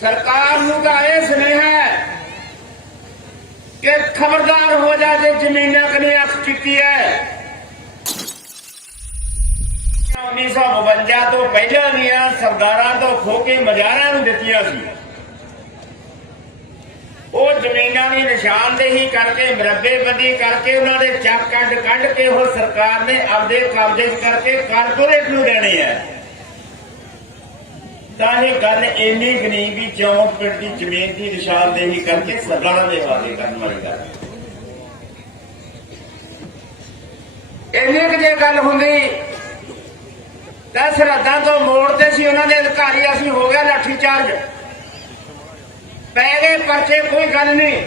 ਸਰਕਾਰ ਨੂੰ ਤਾਂ ਇਹ ਸੁਨੇਹਾ ਹੈ ਕਿ ਖਬਰਦਾਰ ਹੋ ਜਾ ਜੇ ਜ਼ਮੀਨਾਂ ਕਨੇ ਅੱਖ ਚੁੱਕੀ ਹੈ। 1952 ਤੋਂ ਪਹਿਲਾਂ ਦੀਆਂ ਸਰਦਾਰਾਂ ਤੋਂ ਖੋ ਕੇ ਮਜ਼ਾਰਾਂ ਨੂੰ ਦਿੱਤੀਆਂ ਸੀ। ਉਹ ਜ਼ਮੀਨਾਂ ਦੀ ਨਿਸ਼ਾਨਦੇਹੀ ਕਰਕੇ ਮਰੱਬੇਬੰਦੀ ਕਰਕੇ, ਉਹਨਾਂ ਦੇ ਚੱਕ ਕੱਢ ਕੱਢ ਕੇ ਉਹ ਸਰਕਾਰ ਨੇ ਆਪਦੇ ਕਬਜ਼ੇ ਕਰਕੇ ਕਾਰਪੋਰੇਟ ਨੂੰ ਦੇਣੇ ਆ ਤਾਂ ਇਹ ਗੱਲ ਇੰਨੀ ਕੁ ਨਹੀਂ ਵੀ 64 ਪਿੰਡ ਦੀ ਜ਼ਮੀਨ ਦੀ ਨਿਸ਼ਾਨਦੇਹੀ ਕਰਕੇ ਸਰਦਾਰਾਂ ਦੇ ਵਾਅਦੇ ਕਰਨ ਵਾਲੀ ਗੱਲ ਇੰਨੀ ਕੁ ਜੇ ਗੱਲ ਹੁੰਦੀ, ਤਾਂ ਸਰਹੱਦਾਂ ਤੋਂ ਮੋੜਦੇ ਸੀ ਉਹਨਾਂ ਦੇ ਅਧਿਕਾਰੀ, ਅਸੀਂ ਹੋ ਗਿਆ ਲਾਠੀ ਚਾਰਜ। ਪੈ ਗਏ ਪਰਚੇ, ਕੋਈ ਗੱਲ ਨਹੀਂ।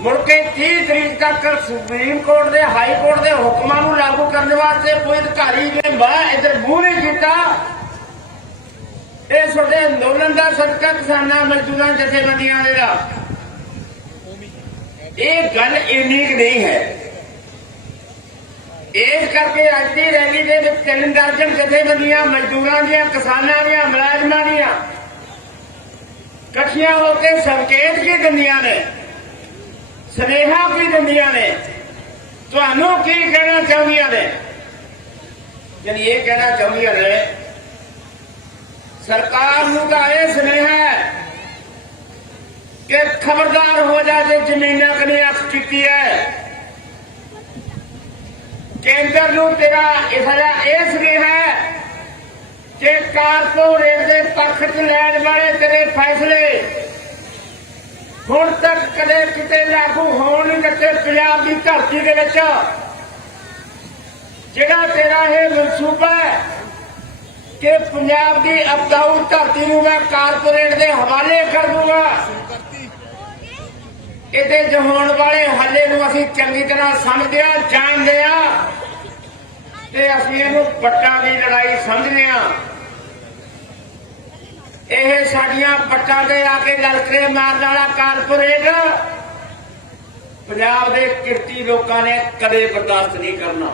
ਮੁੜ ਕੇ 30 ਤਰੀਕ ਤੱਕ ਸੁਪਰੀਮ ਕੋਰਟ ਦੇ ਹਾਈ ਕੋਰਟ ਦੇ ਹੁਕਮਾਂ ਨੂੰ ਲਾਗੂ ਕਰਨ ਵਾਸਤੇ ਕੋਈ ਅਧਿਕਾਰੀ ਨੇ ਬਾਹ ਇਧਰ ਮੂੰਹ ਨਹੀਂ ਤੁਹਾਡੇ ਅੰਦੋਲਨ ਦਾ ਸਦਕਾ ਕਿਸਾਨਾਂ, ਮਜ਼ਦੂਰਾਂ, ਜਥੇਬੰਦੀਆਂ ਦੇ ਦਾ। ਇਹ ਗੱਲ ਇੰਨੀ ਕੁ ਨਹੀਂ ਹੈ। ਇਸ ਕਰਕੇ ਅੱਜ ਦੀ ਰੈਲੀ ਦੇ ਵਿੱਚ ਤਿੰਨ ਦਰਜਨ ਜਥੇਬੰਦੀਆਂ, ਮਜ਼ਦੂਰਾਂ ਦੀਆਂ, ਕਿਸਾਨਾਂ ਦੀਆਂ, ਮੁਲਾਜ਼ਮਾਂ ਦੀਆਂ ਇਕੱਠੀਆਂ ਹੋ ਕੇ ਸੰਕੇਤ ਕੀ ਦਿੰਦੀਆਂ ਨੇ? ਸਨੇਹਾ ਕੀ ਦਿੰਦੀਆਂ ਨੇ? ਤੁਹਾਨੂੰ ਕੀ ਕਹਿਣਾ ਚਾਹੁੰਦੀਆਂ ਨੇ? ਯਾਨੀ ਇਹ ਕਹਿਣਾ ਚਾਹੁੰਦੀਆਂ ਨੇ ਸਰਕਾਰ ਨੂੰ ਤਾਂ ਇਹ ਸੁਨੇਹਾ ਹੈ ਕਿ ਖਬਰਦਾਰ ਹੋ ਜਾ ਜੇ ਜ਼ਮੀਨਾਂ ਕਨੇ ਅੱਖ ਕੀਤੀ ਹੈ। ਕੇਂਦਰ ਨੂੰ ਤੇਰਾ ਇਸਦਾ ਇਹ ਸੁਨੇਹਾ ਹੈ ਕਿ ਕਾਰਪੋਰੇਟ ਦੇ ਪੱਖ 'ਚ ਲੈਣ ਵਾਲੇ ਤੇਰੇ ਫੈਸਲੇ ਹੁਣ ਤੱਕ ਕਦੇ ਕਿਤੇ ਲਾਗੂ ਹੋਣ ਨਹੀਂ ਦਿੱਤੇ ਪੰਜਾਬ ਦੀ ਧਰਤੀ ਦੇ ਵਿੱਚ। ਜਿਹੜਾ ਤੇਰਾ ਇਹ ਮਨਸੂਬਾ ਹੈ ਕਿ ਪੰਜਾਬ ਦੀ ਅਪਦਾਊ ਧਰਤੀ ਨੂੰ ਮੈਂ ਕਾਰਪੋਰੇਟ ਦੇ ਹਵਾਲੇ ਕਰ ਦੂੰਗਾ ਇਹਦੇ ਜਹਾਉਣ ਵਾਲੇ ਹੱਲੇ ਨੂੰ ਅਸੀਂ ਚੰਗੀ ਤਰ੍ਹਾਂ ਸਮਝਦੇ ਆ ਜਾਣਦੇ ਆ। ਤੇ ਅਸੀਂ ਇਹਨੂੰ ਪੱਟਾਂ ਦੀ ਲੜਾਈ ਸਮਝਦੇ ਆ। ਇਹ ਸਾਡੀਆਂ ਪੱਟਾਂ ਤੇ ਆ ਕੇ ਲਲਕਰੇ ਮਾਰਨ ਵਾਲਾ ਕਾਰਪੋਰੇਟ ਪੰਜਾਬ ਦੇ ਕਿਰਤੀ ਲੋਕਾਂ ਨੇ ਕਦੇ ਬਰਦਾਸ਼ਤ ਨਹੀਂ ਕਰਨਾ।